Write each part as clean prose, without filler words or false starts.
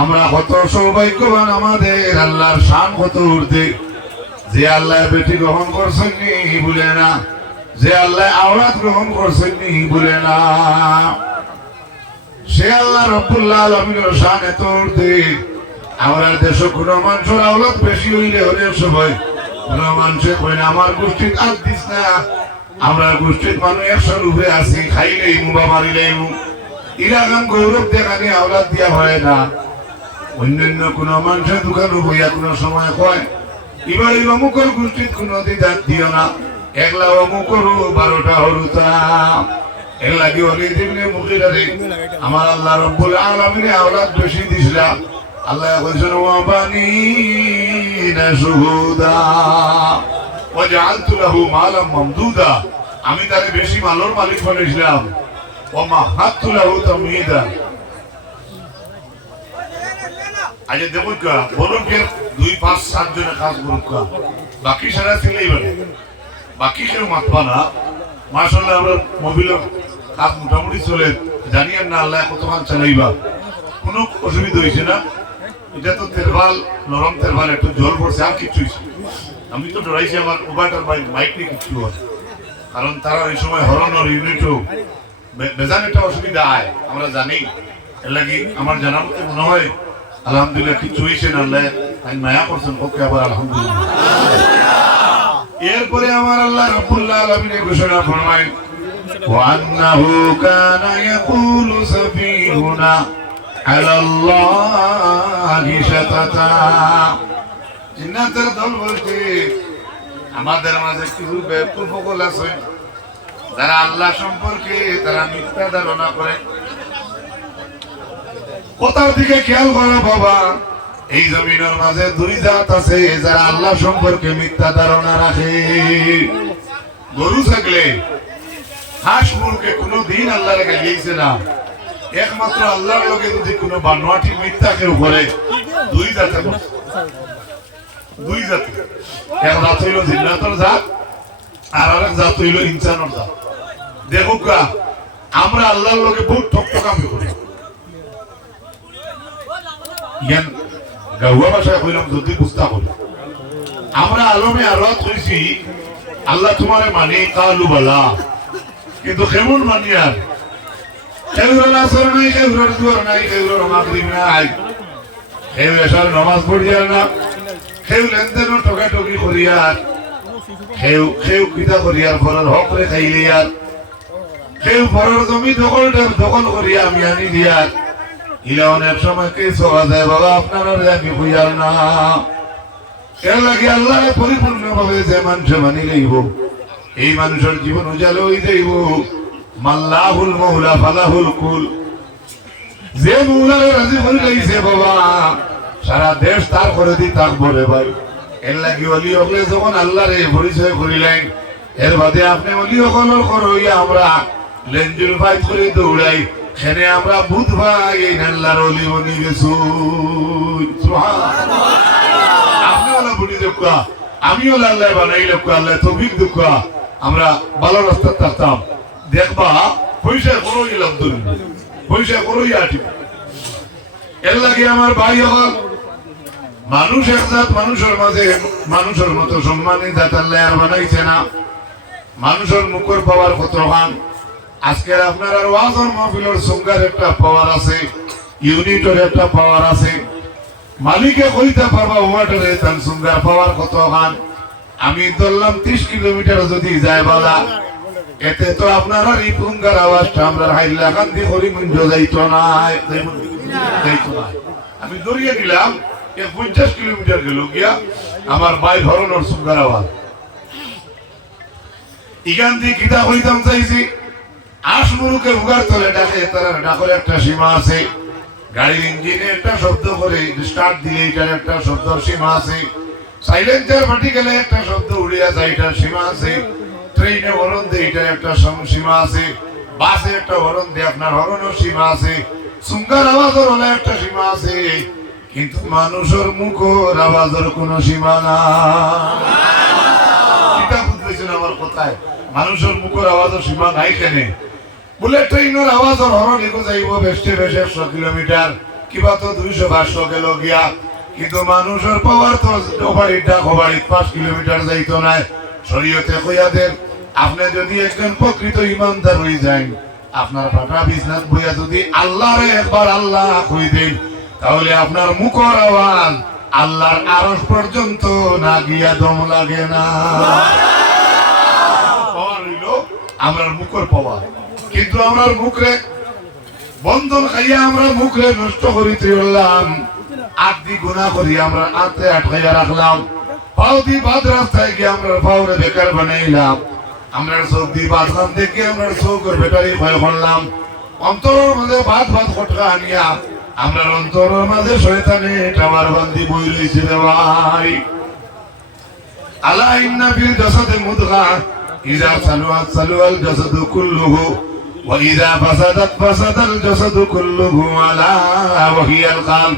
আমরা কত সৌভাগ্যবান, আমাদের আল্লাহর শান কত ঊর্ধ্বে। যে আল্লাহ বেটি গ্রহণ করছেন নি বলে না, যে আল্লাহ আওলাদ গ্রহণ করছেন নি বলে না, সে আল্লাহ রব্বুল আলামিনের শান এত ঊর্ধ্বে। আমরা দেশে কোনো মানুষের আওলাদ বেশি হইলে হলে সবাই কোনো মানুষে কই না আমার গোষ্ঠীর আর দিস না, আমরা গোষ্ঠীর মানুষ একশোর উপরে আছি, খাইলেই মু বা মারিলেই মু, ইলাকান গৌরব দেখানি আওলাদ দিয়া হয় না। অন্যান্য কোন মানুষের দোকানে বইয়া কোন সময় কয় এবার এই অমুকের গোষ্ঠীর কোন দিদার দিও না, একলা অমুক করু 12টা হরুতা এগুলা কি অনেক দিনে মুখিরারে আমার আল্লাহ রব্বুল আলামিন আওলাদ বেশি দিছিলা। আল্লাহ কইছেন ওয়া বানিনা শুহুদা ওয়া জাআলতু লাহু মালাম মামদুদা, আমি তারে বেশি মালের মালিক বানাইছিলাম। ওয়া মাহাততু লাহু তামহিদা। আজকে দেখো বলুন কে 2, 5, 7 জনে কাজ করুক, বাকি সারা ছেলেই বলে, বাকি কেউ মাতবা না। মাশাআল্লাহ আমরা মোবিলের কাজ মোটামুটি চলে, জানিয়েন না আল্লাহ কতক্ষণ চালাইবা, কোনো অসুবিধা হয়েছে না। এটা তো তেরবাল, নরম তেরবাল, একটু জল পড়ছে আর কিছু হয়েছে। আমি তো ডরাইছি আমার ওভারটার মাইক নিয়ে কিছু হয়, কারণ তারা ওই সময় হরনের ইউনিটও বেজান একটা অসুবিধা আয় আমরা জানি। এর লাগি আমার জানার মতো মনে হয় আলহামদুলিল্লাহ কিছু হয়েছে না, আল্লাহ তাই মায়া করছেন ওকে আবার আলহামদুলিল্লাহ। এরপরে আমার আল্লাহ রাব্বুল আলামিন ঘোষণা ফরমায় ওয়া আন্নাহু কানা ইয়াকুলু সাফিহুনা আলাল্লাহি শাতাতা। জিন্নাতের দল বলছে আমাদের মাঝে কিছু বেকুফ সকল আছে যারা আল্লাহ সম্পর্কে তারা মিথ্যা ধারণা করে। কোথাও দিকে খেয়াল করো বাবা, এই জমিনের মাঝে 2 জাত আছে যারা আল্লাহ সম্পর্কে মিথ্যা ধারণা রাখে। গরু ছাগলে হাঁস মুরগে কোনদিন আল্লাহর গাইছে না, একমাত্র আল্লাহর লগে যদি কোনো বানোয়াটি মিথ্যা কেউ করে 2 জাত আছে, 2 জাত। এক জাত হইল জিন্নাতের জাত, আর আরেক জাত হইল ইনসানের জাত। দেখো আমরা আল্লাহর লগে বহুত ঠকঠকামি করি। ইয়ান গাওয়া ভাষায় কইলাম যদি বুঝতা করি, আমরা আলমে আরাত হইছি আল্লাহ তোমারে মানে কালু বালা, কিন্তু কেমন মানি আর কেউর আসর নাই, কেউর দুয়ার নাই, কেউর মাগরিব নাই, কেউ এসার নামাজ পড়িয়ার না, কেউ লেনদেন ঠকাঠকি করিয়ার, কেউ কিতা করিয়ার পরের হক রে খাইলিয়ার, কেউ পরের জমি দখল করিয়া আমি আনি দিয়ার। ইলা অনেক সময় কে চলা যায় বাবা, আপনারা আমি হইয়ার না। এর লাগে আল্লাহ পরিপূর্ণভাবে যে মানুষ মানি লইব, এই মানুষের জীবন উজালে হয়ে যাইব। মাল্লাহুল মৌলা ফালাহুল কুল, যে মৌলারে রাজি করে লইছে বাবা সারা দেশ তার করে দি তাক বলে ভাই। এর লাগে অলি হলে যখন আল্লাহরে পরিচয় করিলেন, এর বাদে আপনি অলি হকলের করইয়া আমরা লেনজুল ফাইট করে দৌড়াই, সেনে আমরা বুধ ভাই এই আল্লাহর অলি বনি গেছু। সুবহানাল্লাহ। আপনি ওলা বুঝি দেখা, আমি ওলা আল্লাহ বানাইলে আল্লাহ তৌফিক দেখা আমরা ভালো রাস্তা থাকতাম। দেখবা পয়সা করই লাগতো, পয়সা করই আটি। এর লাগে আমার ভাই হল মানুষ একজাত, মানুষের মাঝে মানুষের মতো সম্মানী জাত আল্লাহ আর বানাইছে না। মানুষের মুখের পাওয়ার কত হান। আজকের আপনার আর ওয়াজের মাহফিলের সঙ্গার একটা পাওয়ার আছে, ইউনিটের একটা পাওয়ার আছে। মালিকে কইতে পারবা ওয়াটারে তার সঙ্গার পাওয়ার কত হান। আমি ধরলাম 30 কিলোমিটার যদি যায় বালা, এতে তো আপনার আর এই পুঙ্গার আওয়াজটা আমরা হাইলাকান্দি হরিমঞ্জ যাইতো না, আমি দৌড়িয়ে দিলাম 50 কিলোমিটার গেল গিয়া আমার বাই ধরনের সুন্দর আওয়াজ। এখান থেকে গীতা হইতাম চাইছি আসমুরুকে উগার তলে ডাকে, তার ডাকের একটা সীমা আছে। গাড়ির ইঞ্জিনে একটা শব্দ করে স্টার্ট দিলে এটার একটা শব্দ সীমা আছে। সাইলেন্সার ফাটি গেলে একটা শব্দ উড়িয়া যায়, এটার সীমা আছে। ট্রেনে হরন দিয়ে এটার একটা সীমা আছে। বাসে একটা হরন দিয়ে আপনার হরনের সীমা আছে। সুঙ্গার আওয়াজের হলে একটা সীমা আছে, কিন্তু মানুষের মুখের আওয়াজের কোন সীমা নাই। এটা বুঝতেছেন আমার কথায়? মানুষের মুখের আওয়াজের সীমা নাই কেন? বলে ট্রেনের আওয়াজের হরন এগো যাইব বেশি বেশি 100 কিলোমিটার, কিবা তো 200-500 গেল গিয়া, কিন্তু মানুষের পাওয়ার তো ওবাড়িটা খোবাড়ি 5 কিলোমিটার যাইতো না। শরীয়তে কইয়া দেন, আপনি যদি একজন প্রকৃত ইমানদার হয়ে যান, আপনার ফাটা বিজনেস বইয়া যদি আল্লাহরে একবার আল্লাহ কই দেন, তাহলে আপনার মুখের আওয়াজ আল্লাহর আরশ পর্যন্ত না গিয়া দম লাগে না। পাওয়ার হইল আমরার মুখের পাওয়ার, কিন্তু আমরার মুখরে বন্ধন খাইয়া আমরা মুখরে নষ্ট করিতে হলাম, আদি গুনাহ করি আমরা আতে আটকাইয়া রাখলাম, পাও দি বাদ রাস্তায় গিয়ে আমরা পাওরে বেকার বানাইলাম, আমরা চোখ দি বাঁধলাম দেখি আমরা চোখের বেটারি ভয় করলাম, অন্তরের মাঝে ভাত ভাত খটকা আনিয়া আমরা অন্তরের মাঝে শয়তানে টাওয়ার বান্দি বই রইছে রে ভাই। আলা ইন্না ফিল জাসাদি মুদগা ইযা সালুআত সালুআল জাসাদু কুল্লুহু ওয়া ইযা ফাসাদাত ফাসাদাল জাসাদু কুল্লুহু আলা ওয়া হিয়াল কলব।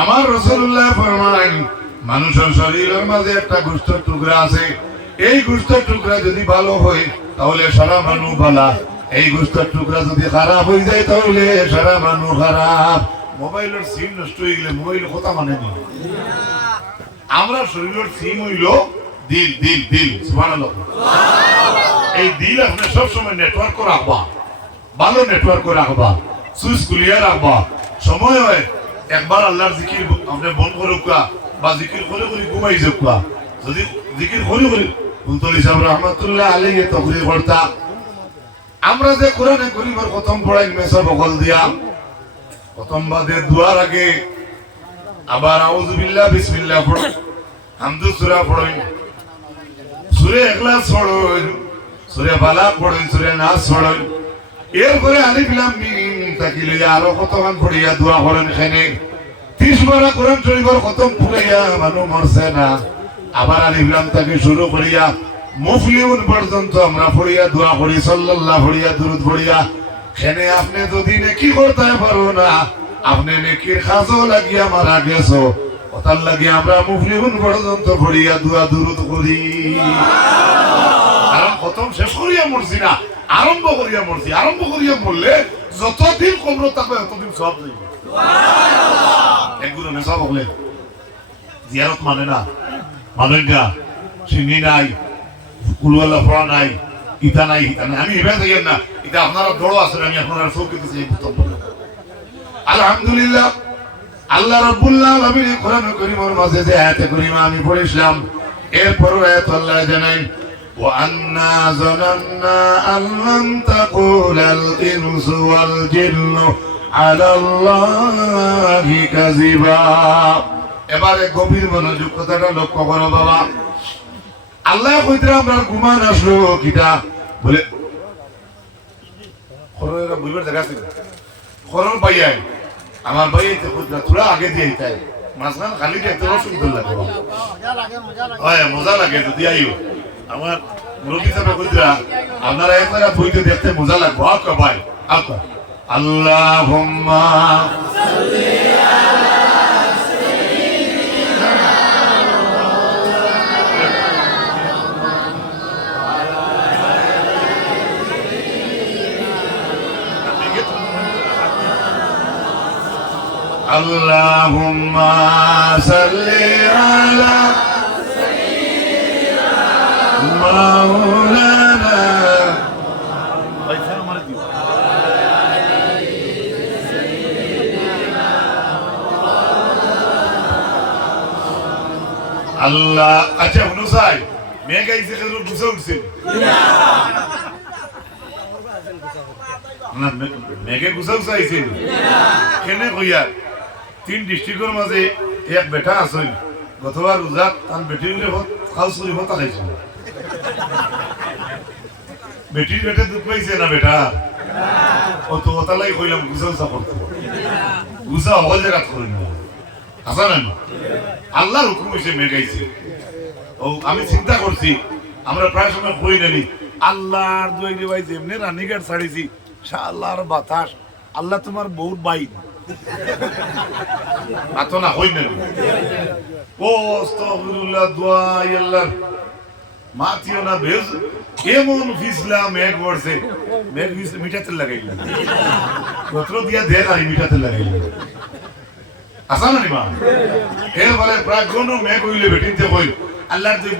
আমার রাসূলুল্লাহ ফরমান, মানুষের শরীরের মাঝে একটা গোশতের টুকরা আছে, এই গোশতের টুকরা যদি ভালো হয় তাহলে সারা মানুষ ভালো, এই গোশতের টুকরা যদি খারাপ হয়ে যায় তাহলে সারা মানুষ খারাপ। মোবাইলের সিম নষ্ট হয়ে গেলে মোবাইল কথা মানে নি, আমরা শরীরের সিম হইল দিল দিল দিল, সুবহানাল্লাহ। এই দিল আপনি সবসময় নেটওয়ার্ক রাখবা, ভালো নেটওয়ার্ক রাখবা, সুইচ খুলিয়া রাখবা। সময় হয় একবার আল্লাহর জিকির আপনি বন্ধ করুকা বা জিকির করে করে ঘুমাই যাবা, যদি জিকির করে করে মুফতি সাহেব রহমাতুল্লাহ আলাইহি তাকরীর করতা, আমরা যে কোরআনে করিমের প্রথম পড়াই মেসা বকল দিয়া প্রথম বাদে দুয়ার আগে আবার আউযু বিল্লাহ বিসমিল্লাহ পড়ো, হামদু সূরা পড়েন, সূরা ইখলাস পড়েন, সূরা ফালাক পড়েন, সূরা নাস পড়েন, এরপরে আলিফ লাম মিম তাকিলে আরো কতক্ষণ পড়িয়া দোয়া করেন। এখানে 30 বার কোরআন শরীফের খতম পড়িয়া মানুষ মরছে না, আবার আলিফ লাম থেকে শুরু করিয়া মুফলিহুন পর্যন্ত আমরা পড়িয়া দোয়া করি, সাল্লাল্লাহু পড়িয়া দুরূদ পড়িয়া। এখানে আপনি যদি নেকি করতে পারো না, আপনি নেকির খাজো লাগিয়া মারা গেছো, ওটার লাগি আমরা মুফলিহুন পর্যন্ত পড়িয়া দোয়া দুরূদ করি। কারণ খতম শেষ করিয়া মরছি না, আরম্ভ করিয়া মরছি। আরম্ভ করিয়া মরলে যতদিন কবর থাকবে ততদিন সব যাইবে। একগুলো নেশা বকলে জিয়ারত মানে না, মানুষ না, সিন্নি নাই, কুলওয়ালা পড়া নাই, ইতা নাই, ইতা নাই। আমি এবার দেখেন না, এটা আপনারা দড়ো আসলে আমি আপনারা চৌকি দিচ্ছি এই বক্তব্য। আলহামদুলিল্লাহ, আল্লাহ রাব্বুল আলামিন কোরআন কারীমের মাঝে যে আয়াতে কারীমা আমি পড়েছিলাম, এরপর আয়াত আল্লাহ জানাই وَأَنَّا ظَنَنَّا أَن لَّن تَقُولَ الْإِنسُ وَالْجِنُّ عَلَى اللَّهِ كَذِبًا। এবারে গভীর মনোযোগ কথাটা লক্ষ্য করো বাবা। আল্লাহ কইতরা আমরা গুমান আসলো কিটা বলে খররা বুইবার জায়গা আছে, খরর ভাইয়াই আমার ভাই এতে কইতরা থোড়া আগে দিয়ে আইতাই, মাঝখান খালি দেখতে সুন্দর লাগে, মজা লাগে যদি আইও। আমার মুরব্বী সাহেব কইতরা আপনারা এক জায়গা বইতে দেখতে মজা লাগবে। আকা ভাই আকা আল্লাহুম্মা সাল্লি আলা সাইয়্যিদিনা আল্লাহুম্মা সাল্লি আলা মাওলানা আল্লাহ। আচ্ছা হুনুসাই মেয়ে গাইছে কেন বুঝে উঠছে না, মেঘে গুছা উচাইছে কেনে কইয়া 3 ডিস্ট্রিক্টের মাঝে এক বেটা আছে, গতবার রোজাত তার বেটির খাউস করে হতা খাইছিল। বেটির বেটে দুধ পাইছে না বেটা, ও তো ওটা লাগে কইলাম গুছা উচা করতে, গুছা হল জায়গা করে না আসা না, আল্লাহর হুকুম হয়েছে মেঘাইছে। ও আমি চিন্তা করছি, আমরা প্রায় সময় কই নানি আল্লাহর দুই ভাই যেমনি রানীঘাট ছাড়িছি, আল্লাহর বাতাস, আল্লাহ তোমার বহুত বাইক আতো না হই না ও আস্তাগফিরুল্লাহ দোয়া আল্লাহ মাতিও না বেজ এমন ফিসলাম এক বর্ষে মেঘ মিঠাতে লাগাইল, পত্র দিয়া দেখ আর মিঠাতে লাগাইল। আসা না নিমা এরপরে প্রায় কোনো মেয়ে কইলে বেটিনতে কইল আল্লাহর যে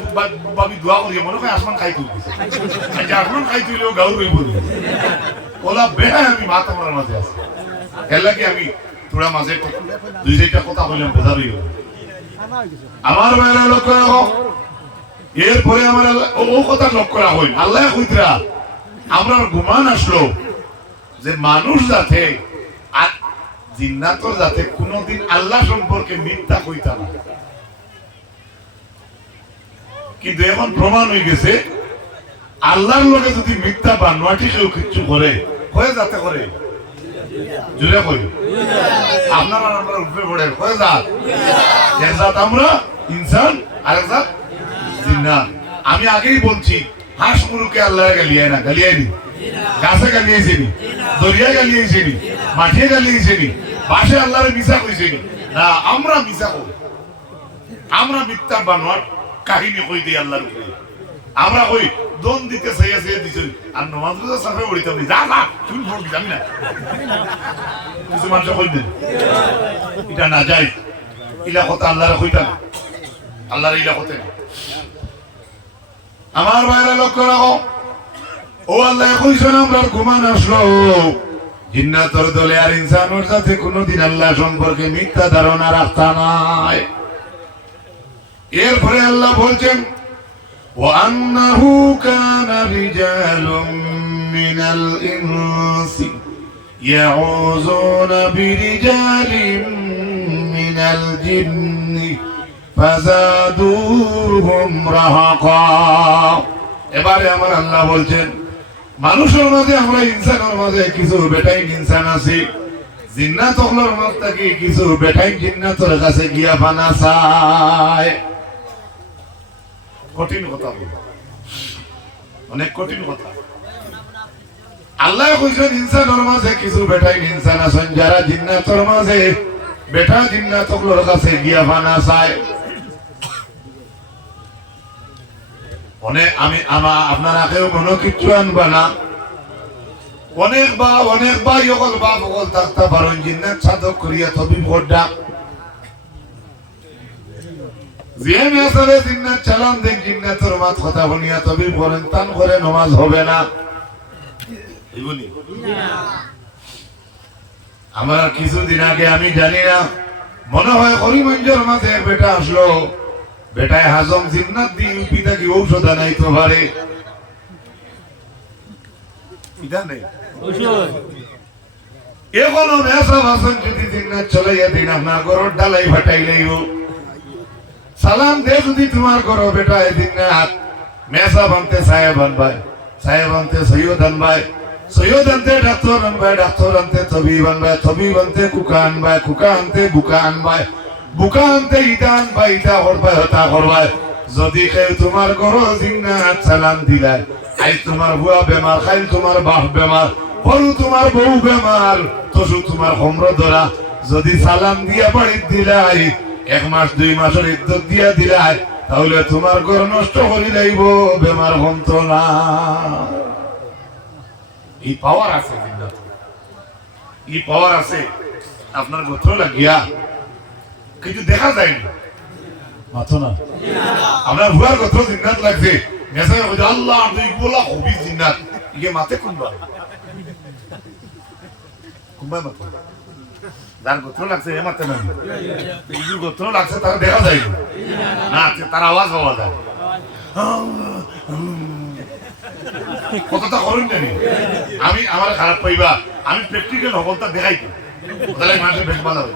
বাবি দোয়া করিয়ে মনে হয় আসমান খাই তুলতেছে আচ্ছা আসমান খাই তুইলেও গাউর হয়ে বলি ওলা বেড়া আমি মা তোমার মাঝে আছি এর লাগে আমি তোরা মাঝে দুই চারটা কথা বললাম বোঝা রইল আমার বাইরে লক্ষ্য রাখো এরপরে আমার ও কথা লক্ষ্য রাখো আল্লাহ কইতরা আমরা গুমান আসলো যে মানুষ যাতে আর জিন্নাতর যাতে কোনোদিন আল্লাহ সম্পর্কে মিথ্যা কইতা না কিন্তু এখন প্রমাণ হয়ে গেছে আল্লাহর লোকে যদি মিথ্যা বানোয়াটি কেউ কিচ্ছু করে হয়ে যাতে করে জুড়ে করি আপনারা আমরা উঠবে পড়ে হয়ে যাত এক জাত আমরা ইনসান আর এক জাত জিন্নাত আমি আগেই বলছি হাঁস মুরুকে আল্লাহ গালিয়ায় না গালিয়ায় নি গাছে গালিয়েছে নি দরিয়ায় গালিয়েছে নি মাঠে গালিয়েছে নি বাসে আল্লাহরে মিছা কইছে নি না আমরা মিছা করি আমরা মিথ্যা বানোয়ার কাহিনী কই দিই আল্লাহর উপরে আমরা কই দন দিতে চাইছে দিছেন আর নামাজ রোজা সাফে পড়িতাম না যা যা তুই পড়বি জানি না কিছু মানুষ কই দেন এটা না যাই ইলা কথা আল্লাহর কইতা না আল্লাহর ইলা কথা আমার বাইরে লক্ষ্য রাখো ও আল্লাহ কইছেন আমরা ঘুমান আসলো জিন্নাতর দলে আর ইনসানের সাথে কোনোদিন আল্লাহ সম্পর্কে মিথ্যা ধারণা রাখতা নাই এরপরে আল্লাহ বলছেন وأنه كان رجال من الإنس يعوذون برجال من الجن فزادوهم رهقا এবারে আমার আল্লাহ বলছেন মানুষের মাঝে আমরা ইনসানের মাঝে কিছু বেটাই ইনসান আছে জিন্নাত হলোর মাঝ থেকে কিছু বেটাই জিন্নাতের কাছে গিয়া পানা চায় কঠিন কথা অনেক কঠিন কথা আল্লাহ কইছেন ইনসানের মাঝে কিছু বেটাই ইনসান আছেন যারা জিন্নাতের মাঝে বেটা জিন্নাত হলোর কাছে গিয়া পানা চায় অনেক আমি আপনারা কেউ মনে কিচ্ছু আনবা না অনেক বা ইকল বা বকল থাকতে পারেন জিন্নাত সাধক করিয়া তবি ভোটডা যে মেসারে জিন্নাত চালান দেন জিন্নাতের মাত কথা বলিয়া তবি করেন তান করে নামাজ হবে না এগুলি আমার কিছুদিন আগে আমি জানি না মনে হয় করিমঞ্জের মাঝে এক বেটা আসলো বেটায় হাজম জিন্নাত দিয়ে পিতা কি ঔষধ আনাইতে পারে এখনো মেসা ভাষণ যদি জিন্নাত চলাইয়া দিন আপনার ঘর ডালাই ফাটাইলেই সালাম দে যদি তোমার ঘর বেটায় জিন্নাত মেসা বানতে সাহেব আনবাই সাহেব আনতে সৈয়দ আনবাই সৈয়দ আনতে ডাক্তার আনবাই ডাক্তার আনতে তবিব আনবাই তবিব আনতে কুকা আনবাই কুকা আনতে বুকা আনবাই বুকা আনতে ইটা আনবাই ইটা করবাই হতা করবাই যদি কেউ তোমার ঘর জিন্নাত সালাম দিলায় আজ তোমার বুয়া বেমার খাইল তোমার বাপ বেমার পরু তোমার বউ বেমার তসু তোমার হোমর ধরা যদি সালাম দিয়া বাড়ির দিলাই এক মাস 2 মাসের ইদ্যত দিয়া দিলাই তাহলে তোমার ঘর নষ্ট করি লাইব বেমার হন্ত না এই পাওয়ার আছে জিন্নাত এই পাওয়ার আছে আপনার গোত্র লাগিয়া কিছু দেখা যায় না মাথো না আমরা ভুয়ার গোত্র জিন্নাত লাগছে মেসেজ কইছে আল্লাহ তুই বলা খুবই জিন্নাত ইগে মাতে কোনবা মাতে যার গোত্র লাগছে এ মাতে না এই যে গোত্র লাগছে তার দেখা যায় না তার আওয়াজ পাওয়া যায় কতটা করুন জানি আমি আমার খারাপ পাইবা আমি প্র্যাকটিক্যাল হবলটা দেখাইতে তাহলে মানুষের বেশ ভালো হবে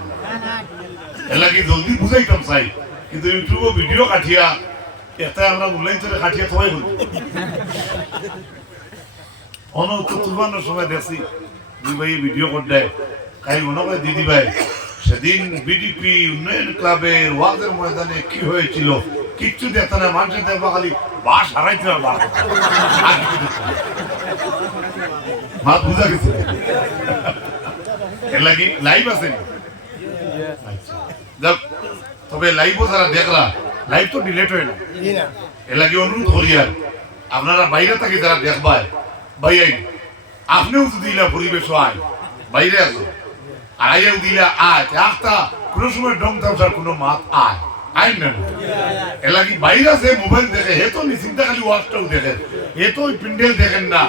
এলাকি জলদি বুঝাইতাম চাই কিন্তু ইউটিউবে ভিডিও কাটিয়া এটা আমরা অনলাইন থেকে কাটিয়া সবাই বলি উত্তর তুলবানোর সময় দেখছি দুই ভাই ভিডিও করে দেয় কাই মনে করে দিদি ভাই সেদিন বিডিপি উন্নয়ন ক্লাবের ওয়াজের ময়দানে কি হয়েছিল কিচ্ছু দেখতে না মানুষের দেখবা খালি বাস হারাইতে মাত বুঝা গেছে এর লাগি লাইভ আছে তবে লাইভও যারা দেখলা লাইভ তো ডিলেট হয় না এর লাগি অনুরোধ করি আর আপনারা বাইরে থাকি যারা দেখবায় ভাই আপনিও যদি পরিবেশ হয় বাইরে আসো আর আইয়াও দিলে আয় একটা কোনো সময় ডং তামসার কোনো মাত আয় আই না এলাকি বাইরে আছে মোবাইল দেখে হে তো চিন্তা খালি ওয়াশটাও দেখেন হে তো ওই পিন্ডেল দেখেন না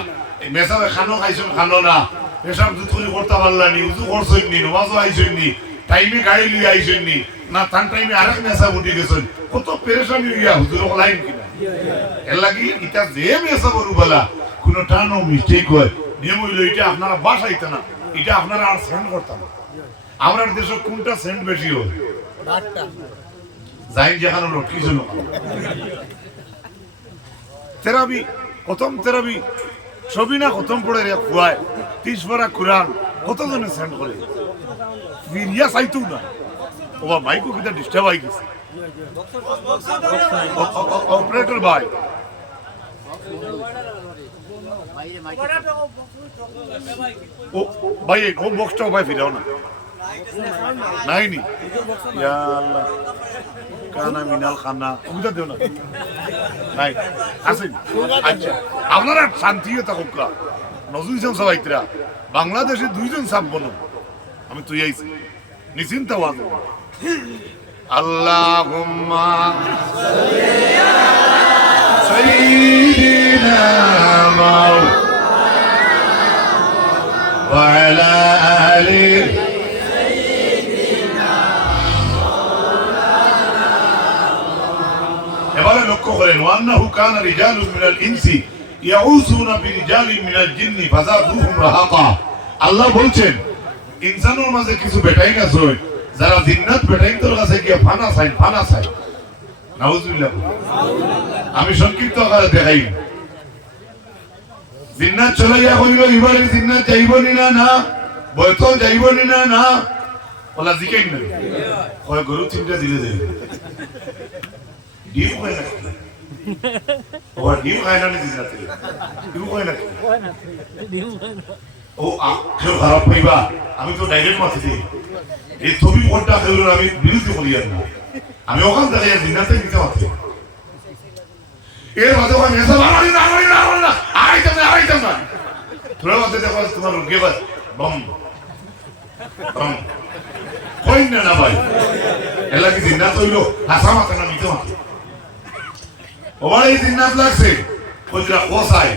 মেসাবে খানো খাইছেন খানো না এসব দুধ করে করতে পারলানি উজু করছেন নি নমাজও আইছেন নি টাইমে গাড়ি লিয়ে আইছেন নি না তার টাইমে আরেক মেসা উঠে গেছেন কত পেরেশানি হইয়া হুজুর লাইন কিনা এর লাগি এটা যে মেসা বড় বলা কোনো টানো মিস্টেক হয় নিয়ম হইলো এটা আপনারা বাসাইতে না এটা আপনারা আর সেন্ড করতাম আমরা দেশে কোনটা সেন্ট বেশি হয় যাই যেখানে লটকি ছিল তেরাবি প্রথম তেরাবি ছবি না খতম পড়ে রে খুয়ায় 30 পারা কুরআন কতজনে সেন্ড করে ফিরিয়া চাইতো না ও মাইকো কিটা ডিস্টার্ব হই গেছে অপারেটর ভাই ও ভাই ও বক্সটাও ভাই ফিরাও না নাই নি ইয়া আল্লাহ কানা মিনাল খানা ওটা দেও না নাই আসেন আচ্ছা আপনারা শান্তিও থাকুক নজরুল সবাইতরা বাংলাদেশে দুইজন সাববনো আমি তুই আইছি নিশ্চিন্ত আওয়াজ আল্লাহুম্মা সাল্লি আলা সাইয়্যিদিনা ওয়া আলা আলি এবারে লক্ষ্য করেন ওয়ান্নাহু কানা রিজালুন মিনাল ইনসি ইয়াউযুনা বিরিজালিন মিনাল জিন্নি ফাযাদুহুম রাহাকা আল্লাহ বলছেন ইনসানের মাঝে কিছু বেটাইন আছে যারা জিন্নাত বেটাইনদের কাছে গিয়ে ফানা চাই নাউজুবিল্লাহ আমি সংক্ষিপ্ত আকারে দেখাই জিন্নাত চলে গিয়া কইল এবারে জিন্নাত যাইবনি না বয়তো যাইবনি না ওলা জিকেন না কয় গরু চিন্তা দিলে দেই ডিম হয় না ও ডিম খায় না জিন্নাতে ডিম হয় না ও কেউ খারাপ পাইবা আমি তো ডাইরেক্ট মাছি দিই এই ছবি কোনটা খেলো আমি বিরোধী করি না আমি ওখান থেকে জিন্নাতে নিতে পারছি এর মাঝে ওখানে মেসা বাড়ানি না আইতাম না তোরা মাঝে দেখো তোমার রুগে বাস বম কই না ভাই এলা কি জিন্নাত হইলো হাসা মাথা না নিতে পারছি ওবার এই জিন্নাত লাগছে কইরা কোসাই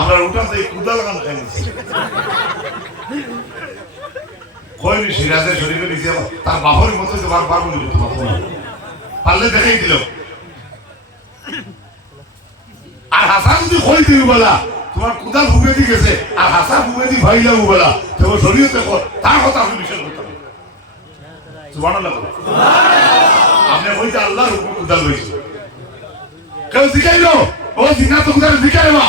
আমরা উঠাতে কুদা লাগানো খাইছি কইনি সিরাজের শরীরে নিচে তার বাপের মতো তো বারবার বলে দিত পারলে দেখাই দিল আর হাসান যদি কই দিই বলা তোমার কুদা ভুগে দি গেছে আর হাসা ভুগে দি ভাইলা বলা তোমার শরীরে দেখো তার কথা আপনি বিশ্বাস করতে হবে সুবহানাল্লাহ আপনি কইতে আল্লাহর হুকুম কুদা লইছে কেউ শিখাইলো ও জিনা তো কুদা শিখাইবা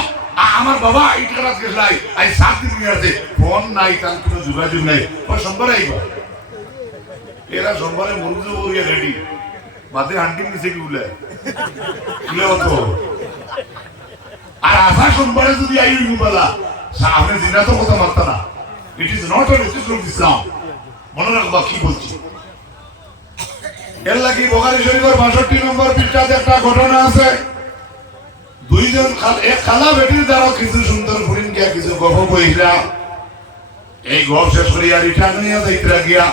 আমার বাবা ইট কাজ গেছলাই আই 7 দিন আছে ফোন নাই তার কোনো যোগাযোগ নাই ও সোমবার আইবা এরা সোমবারে মুরগি ওরিয়া রেডি বাদে হান্ডিং নিছে কি বলে তো আর আশা সোমবারে যদি আইবি বলা আপনি জিনা তো কথা মানতা না ইট ইজ নট অন ইসলাম ইসলাম মনে রাখবা কি বলছি এর লাগি বুখারী শরীফের 62 নম্বর পৃষ্ঠাতে একটা ঘটনা আছে দুইজন এক খালা বেটির দ্বারা কিছু সুন্দর ফুরিন গিয়া কিছু গপ কইরা এই গপ শেষ করিয়া রিটার্ন নিয়ে যাইতরা গিয়া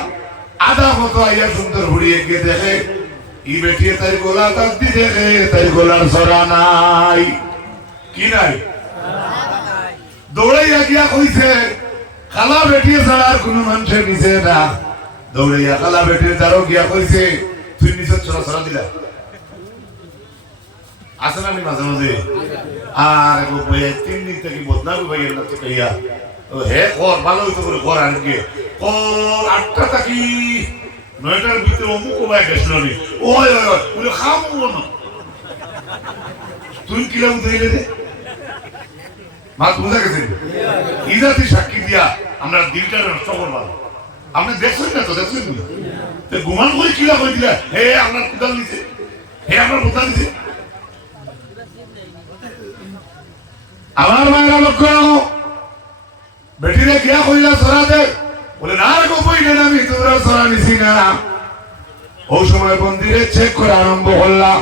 আধা মতো আইয়া সুন্দর ফুরিয়ে গিয়ে দেখে ই বেটি তার গলা তার দি দেখে তার গলার সরা নাই কি নাই দৌড়াইয়া গিয়া কইছে খালা বেটি ছাড়া আর কোনো মানুষের নিচে না দৌড়াইয়া খালা বেটির দ্বারা গিয়া কইছে তুই নিচে সরা দিলা আসলে আমি মাঝে মাঝে আর 3 দিন থেকে বদনামি ভাইয়ের না তো কইয়া ও হে কর ভালো হইতো করে ঘর আনকে কর 8টা থাকি 9টার ভিতরে অমুক ভাই গেছিল নি ওই বলে খামু না তুই কিলাম দিলে দে মাছ বুঝা গেছে ইজাতি সাক্ষী দিয়া আমরা দিলটা নষ্ট করব আপনি দেখছেন না তো দেখছেন তো গুমান কই কিলা কই দিলা হে আপনার কুদাল নিছে হে আপনার কুদাল নিছে আমার মায়েরা লক্ষ্য রাখো বেটিরে কিয়া কইলা সরা দে বলে না রে কইলে না আমি তোমরা সরা নিছি না ও সময় মন্দিরে চেক করে আরম্ভ করলাম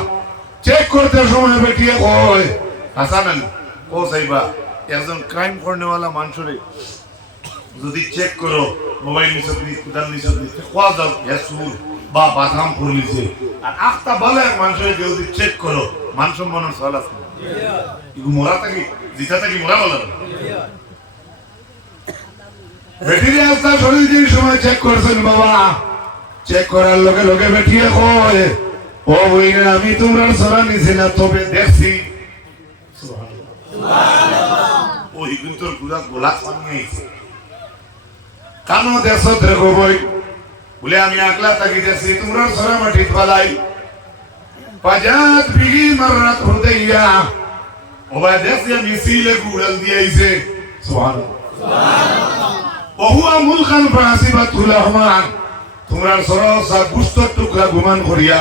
চেক করতে সময় বেটিয়ে কই হাসান আলী ও সাইবা একজন ক্রাইম করনেওয়ালা মানুষরে যদি চেক করো মোবাইল নিছত নি কুদাল নিছত নি খোয়া যাও হেসুর বা বাদাম করলিছে আর আখটা বলে মানুষের যদি চেক করো মান সম্মানের সওয়াল আছে ইগু মোরা থাকি জিতা থাকি মোরা বলে বেটির আস্তা শরীর দিন সময় চেক করছেন বাবা চেক করার লগে লগে বেটিয়ে কয় ও বইরা আমি তোমরা সরা নিছি না তবে দেখছি সুবহানাল্লাহ ওই কিন্তু গোলাপ বানিয়েছে কানো দেশত রেখো বই বলে আমি আকলা তাকি দেখছি তোমরা সরা মাটিত পালাই পাজাত বিহি মাররাত হুদাইয়া ওবা দেখছি আমি সিলে গুড়াল দিয়েছে সুবহানাল্লাহ সুবহানাল্লাহ ওহুয়া মুলকান ফাসিবাতুল রহমান তোমরা সরা সা গুস্তর টুকরা গুমান করিয়া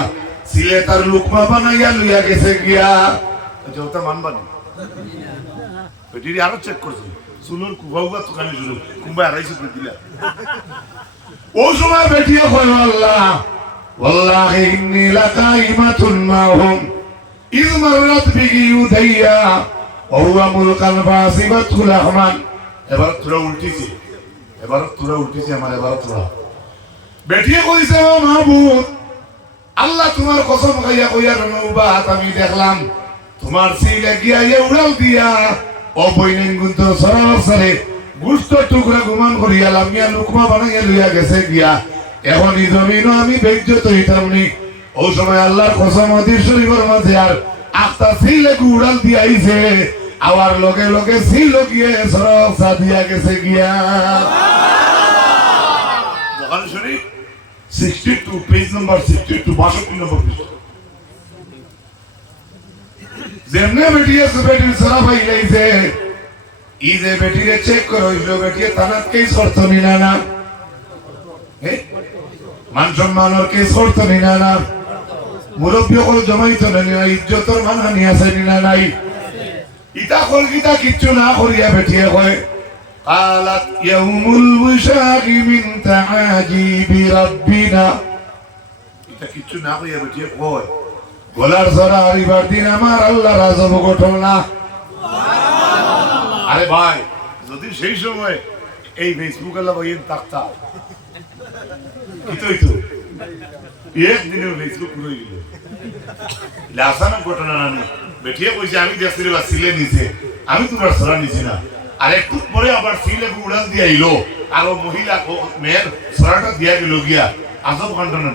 সিলে তার লুকমা বানাইয়া লইয়া গেছে গিয়া যৌতা মানবা না বেটিরি আরো চেক করছে সুলুর কুবাউবা দোকানে শুরু কুম্বা আড়াইশো করে দিলা ও সময় বেটিয়া কয় আল্লাহ ওয়াল্লাহি ইন্নী লাকাইমাতুন মাহুম ইয মাররাত বিহি উদাইয়া ওয়া হুয়া মুলকান ফাসিবাতুল রহমান এবার তোরা উল্টিছে আমার এবার তোরা বেটিয়া কইছে ও মাহবুব আল্লাহ তোমার কসম খাইয়া কইয়া রনৌবাত আমি দেখলাম তোমার সিলে গিয়া উড়াল দিয়া অবৈনিন গুন্ত সরাসরি গুস্ত টুকরা গুমান করিয়া লামিয়া লুকমা বানাইয়া লইয়া গেছে গিয়া এখন এই জমিনও আমি বেজ্জত হইতামনি ও সময় আল্লাহর কসম হাদিস শরীফের মাঝে আর আস্তা সিলে উড়াল দিয়া আইছে আবার লগে লগে সিল গিয়ে সরসা দিয়া গেছে গিয়া বুখারী শরীফ 62 পেজ নাম্বার 62 62 নম্বর পৃষ্ঠা যেমনে বেটিয়ে বেটির সারা ভাই লাইছে ই যে বেটিরে চেক করো ইলো বেটিয়ে তানাত কেস করতো নি না মান সম্মানের কেস করতো নি না মুরব্বী হল জমাইতো না ইজ্জতর মানহানি আছে নি না নাই ইটা কলগিতা কিচ্ছু না করিয়া বেটিয়ে কয় قالت يوم الوشاق من تعاجيب ربنا এটা কিচ্ছু না করিয়া বেটিয়ে কয় গোলার সরা হরিবার দিন আমার আল্লাহ রাজব ঘটনা সুবহানাল্লাহ আরে ভাই যদি সেই সময় এই ফেসবুক আলা বইন থাকতা কিতই তো একদিনে ফেসবুক পুরো গেল লাসানা ঘটনা না বেটিয়ে কইছে আমি দেশের বাসিলে নিছে আমি তোমার সরা নিছি না আর একটু পরে আবার সিলে উড়াল দিয়ে আইলো আর মহিলা মেয়ের সরাটা দিয়া গেল গিয়া আজব ঘটনা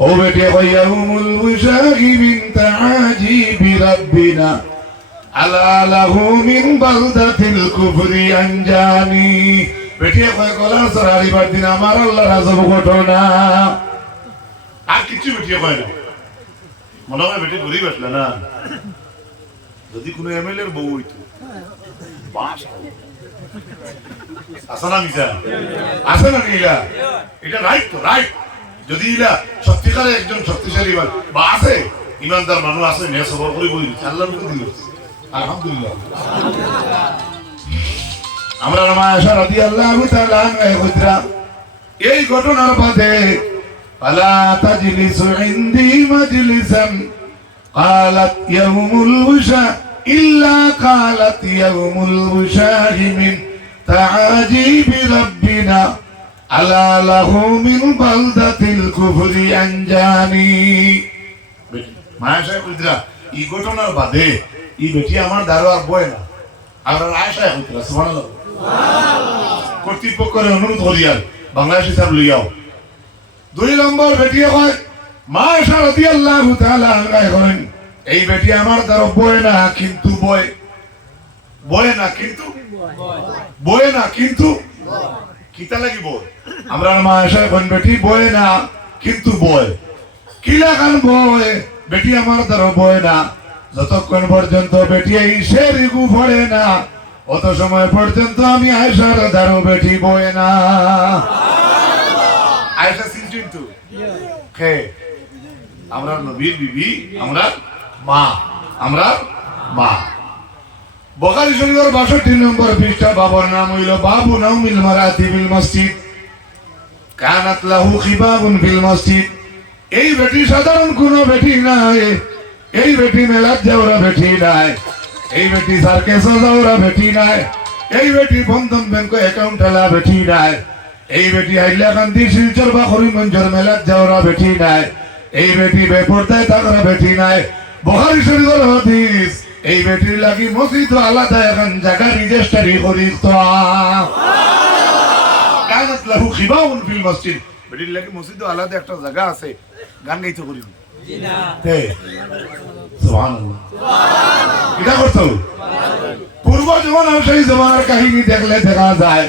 ও বেটে ইয়াউমুল উশাগি মিন তাআজিবি রাব্বিনা আলা লাহু মিন বালদাতিল কুফরি আনজানি বেটে কয় গলার সরারি বার দিন আমার আল্লাহর আযব ঘটনা আর কিছু বেটে কয় না মনে হয় বেটে গরিব আসলে না যদি কোনো এমএলএর বউ হইতো বাস আসনা মিজা আসনা নিলা এটা রাইট তো রাইট যদি ইলা সত্যিকারে একজন শক্তিশালী বা আছে ইমানদার মানুষ আছে নে সবর করে বলি আল্লাহর উপর দিল আলহামদুলিল্লাহ আমরা মা আয়েশা রাদিয়াল্লাহু তাআলা আনহা কইরা এই ঘটনার বাদে ফালা তাজলিসু ইনদি মাজলিসান قالت يوم الوشا إلا قالت يوم الوشاء من تعاجيب ربنا ألا له من بلدة الكفر أنجاني মায়াশায় কইতরা এই ঘটনার বাদে এই বেটি আমার দারোয়ার বয় না আমরা আয়েশায় কইতরা সুবহানাল্লাহ কর্তৃপক্ষের অনুরোধ করিয়াল বাংলাদেশ হিসাব লইয়াও দুই নম্বর বেটি হয় মায়েশা রাদিয়াল্লাহু তাআলা আনহা করেন এই বেটি আমার দ্বারা বয় না কিন্তু বয় না কিন্তু কিতা লাগিব আমরা মায়েশা কোন বেটি বয় না কিন্তু বয় কিলা কান বয় বেটি আমার দ্বারা বয় না যতক্ষণ পর্যন্ত বেটি এই শেরিগু পড়ে না অত সময় পর্যন্ত আমি আয়েশার দ্বারা বেটি বয় না আয়েশা কিন্তু কে আমরা নবীর বিবি আমরা মা বুখারী শরীফের 62 নম্বর পৃষ্ঠা বাবার নাম হইল বাবু নাউমিল মারাতি বিল মসজিদ কানাত লাহু খিবাবুন ফিল মসজিদ এই বেটি সাধারণ কোনো বেটি নাই এই বেটি মেলাত যাওরা বেটি নাই এই বেটি সার্কেস যাওরা বেটি নাই এই বেটি বন্ধন ব্যাংক অ্যাকাউন্ট আলা বেটি নাই এই বেটি হাইলাকান্দি শিলচর বা হরিমঞ্জর মেলাত যাওয়ারা বেটি নাই, এই বেটি বেপরদায় থাকারা বেটি নাই। বুখারী শরীফের হাদিস, এই বেটির লাগি মসজিদ আলাদা এখন জায়গা রেজিস্ট্রি করি তো কানাত লাহু খিবাউন ফিল মসজিদ, বেটির লাগি মসজিদ আলাদা একটা জায়গা আছে, গান গাইতে করিব জি না। হে সুবহানাল্লাহ, সুবহানাল্লাহ, এটা করতো পূর্ব জমানার সেই জমানার কাহিনী দেখলে দেখা যায়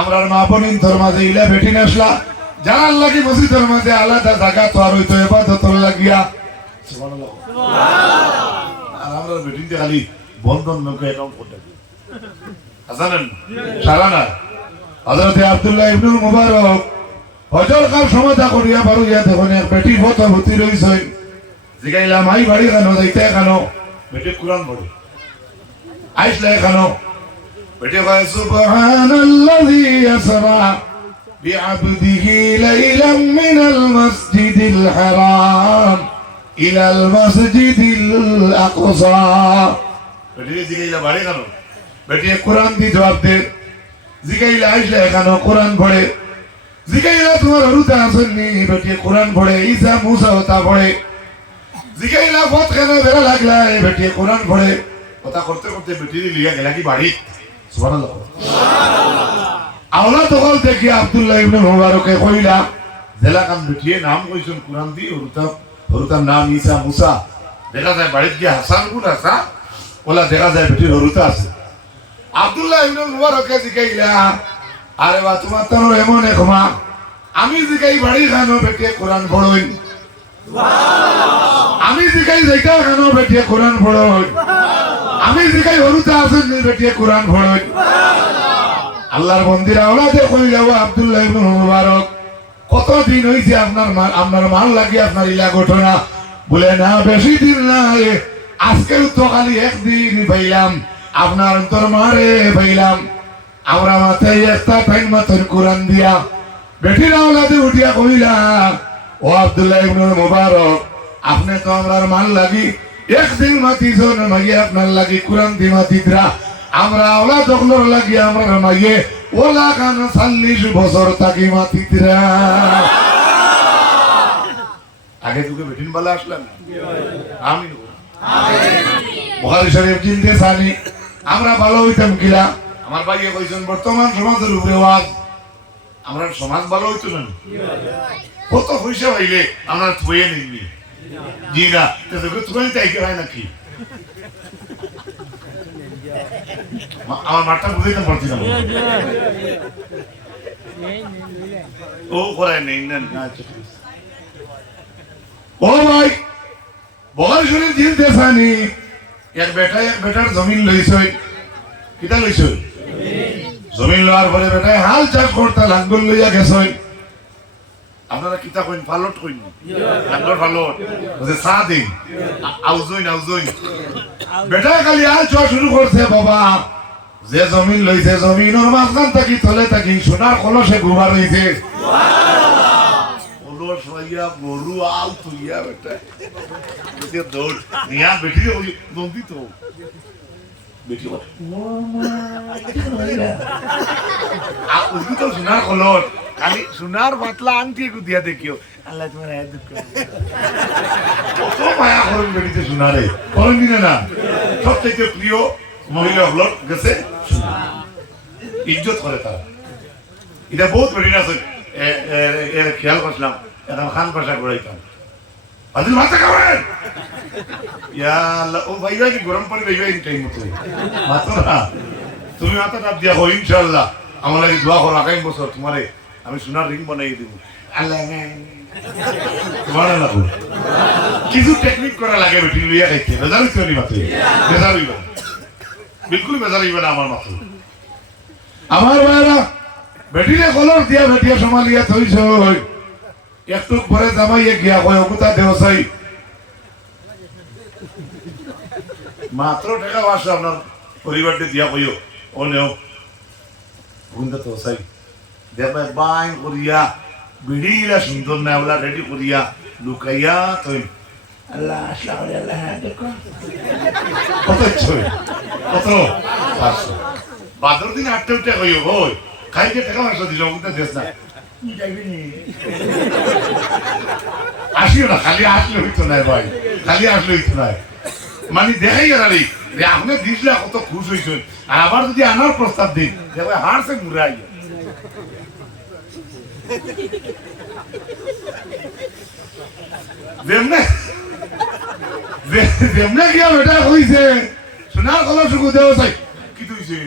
আমরার মা বোনিন তোর মাঝে ইলা বেটি নাসলা যার লাগি মসজিদের মাঝে আলাদা জায়গা তো আর হইতো ইবাদতর লাগিয়া সুবহানাল্লাহ, সুবহানাল্লাহ। আর আমরা বেটিতে খালি বন্ধন নৌকা অ্যাকাউন্ট করতে জানেন সারানা হযরত আব্দুল্লাহ ইবনে মুবারক হজর কাল সমাধা করিয়া পারুয়া দেখুন এক বেটি ফটো ভর্তি রইছে জিগাইলা মাই বাড়ি কেন যাইতে কেন বেটি কুরআন পড়ে আইসলা কেন বেটি কয় সুবহানাল্লাযী আসরা বিআবদিহি লাইলাম মিনাল মাসজিদিল হারাম ইলাল মাসজিদিল আকসা। বেটি জিগাইলা বাড়ি কেন, বেটি কুরআন দি জবাব দে। জিগাইলা আইসলা কেন, কুরআন পড়ে। জিগাইলা তোমার হরুতে আসেননি, বেটি কোরআন পড়ে। ঈসা মুসা হতা পড়ে। জিগাইলা বহুত কেন বেড়া লাগলা, বেটি কোরআন পড়ে। কথা করতে করতে বেটি লিয়া গেলা কি বাড়ি সুবহানাল্লাহ, সুবহানাল্লাহ। আওলা তখন দেখি আব্দুল্লাহ ইবনে মুবারকে কইলা জেলা কান বেটিয়ে নাম কইছেন কোরআন দি, হরুতার নাম ঈসা মুসা। দেখা যায় বাড়িতে গিয়ে হাসান গুণ আসা ওলা দেখা যায় বেটির হরুতা আছে। আব্দুল্লাহ ইবনে মুবারকে জিগাইলা আরে বা তোমার তো এমন এক মা, আমি জিগাই বাড়ি খানো বেটিয়ে কোরআন পড়ই, আমি জিগাই যাইতা খানো বেটিয়ে কোরআন পড়ই, আমি জিগাই হরুতে আসেন বেটিয়ে কোরআন পড়ই। আল্লাহর বন্দিরা ওলাদে কইলা ও আব্দুল্লাহ ইবনে মুবারক কতদিন হইছে আপনার মাল লাগি আপনার ইলা ঘটনা? বলে না বেশি দিন নাই, আজকেও তো খালি একদিন পাইলাম আপনার তোর মারে পাইলাম। আমরা মাথায় একটা টাইম মাথায় কোরআন দিয়া বেটির আওলাদে উঠিয়া কইলা ও আব্দুল্লাহ ইবনে মুবারক আপনি তো আমরার মান লাগি একদিন মাতিছেন, মাগি আপনার লাগি কোরআন দি মাতিদরা আমরা আওলাদ দখলর লাগি আমরা মাগিয়ে ওলা কান 40 বছর তাকি মাতিদরা। আগে তোকে বেটিন বলা আসলাম আমিন বুখারী শরীফ জিলদে সানি আমরা ভালো হইতাম কিলা। আমার ভাইয়ে কইছেন বর্তমান সমাজের উপরে ওয়াজ, আমরা সমাজ ভালো হইতো না কত পয়সা হইলে আমরা থুয়ে নিবি জি না তোকে থুয়ে তাই হয় নাকি? আমার মাঠটা বুঝাইতে পারছি না ও করায় নেই না। ও ভাই বুখারী শরীফ জিলদে সানি এক বেটার জমিন লইছে, কিটা লইছে জমিন লওয়ার পরে বেটায় হাল চাষ করতে লাঙ্গল লইয়া গেছেন। আপনারা কিতা কইন ফালট কইন লাঙ্গল ফালট যে চা দিন আউজইন বেটায় খালি হাল চাষ শুরু করছে। বাবা যে জমিন লইছে জমিনের মাঝখান থাকি তলে থাকি সোনার কলসে গোবার হইছে কলস হইয়া গরু আল তুইয়া বেটা দৌড় নিয়া বেটি নদী তো বেটি সোনার কলর খালি সোনার পাতলা আংটি দিয়া দেখিও আল্লাহ তোমার কত মায়া করেন বেটিতে সোনারে করেন দিনে না। সবথেকে প্রিয় মহিলা হল গেছে ইজ্জত করে তারা, এটা বহুত বেটি আছে। এর খেয়াল করছিলাম এখন খান পাশা করাইতাম আদিল ভাতা খাবেন ইয়া আল্লাহ ও ভাই ভাই গরম পানি ভাই ভাই টাইম মতো মাত্র না তুমি মাথা টাপ দিয়া হো ইনশাআল্লাহ আমার লাগি দোয়া করো আগামী বছর তোমারে আমি সোনার রিং বানাই দেব। আল্লাহ সুবহানাল্লাহ। কিছু টেকনিক করা লাগে বেটি লইয়া খাইতে বেজার হইতো নি মাত্র বেজার হইব বিলকুল বেজার হইব না আমার মাত্র। আমার ভাইরা বেটিরে কলর দিয়া বেটিয়া সমালিয়া থইছ একটু পরে জামাইয়ে গিয়া কয় ওকুতা দেও চাই মাত্র টাকা আসে আপনার পরিবারটি দিয়া কইও ও নেও বুঝতে তো চাই দেখবে বাইন করিয়া বিড়িলা সুন্দর না ওলা রেডি করিয়া লুকাইয়া তুই আল্লাহ আসসালামু আলাইকুম কত ছয় কত 500 বাদর দিন 8টা উঠে কইও ওই খাইতে টাকা পয়সা দিল কিন্তু দেশ না আসিও না, খালি আসলে হইতো না ভাই, খালি আসলে হইতো না। মানে দেখাই গেল যে আপনি দিসলে কত খুশ হয়েছেন, আর আবার যদি আনার প্রস্তাব দিন দেখবে হারছে মুরাই যেমনে যেমনে গিয়া বেটা হইছে সোনার কলম শুকু দেওয়া চাই কি তুইছে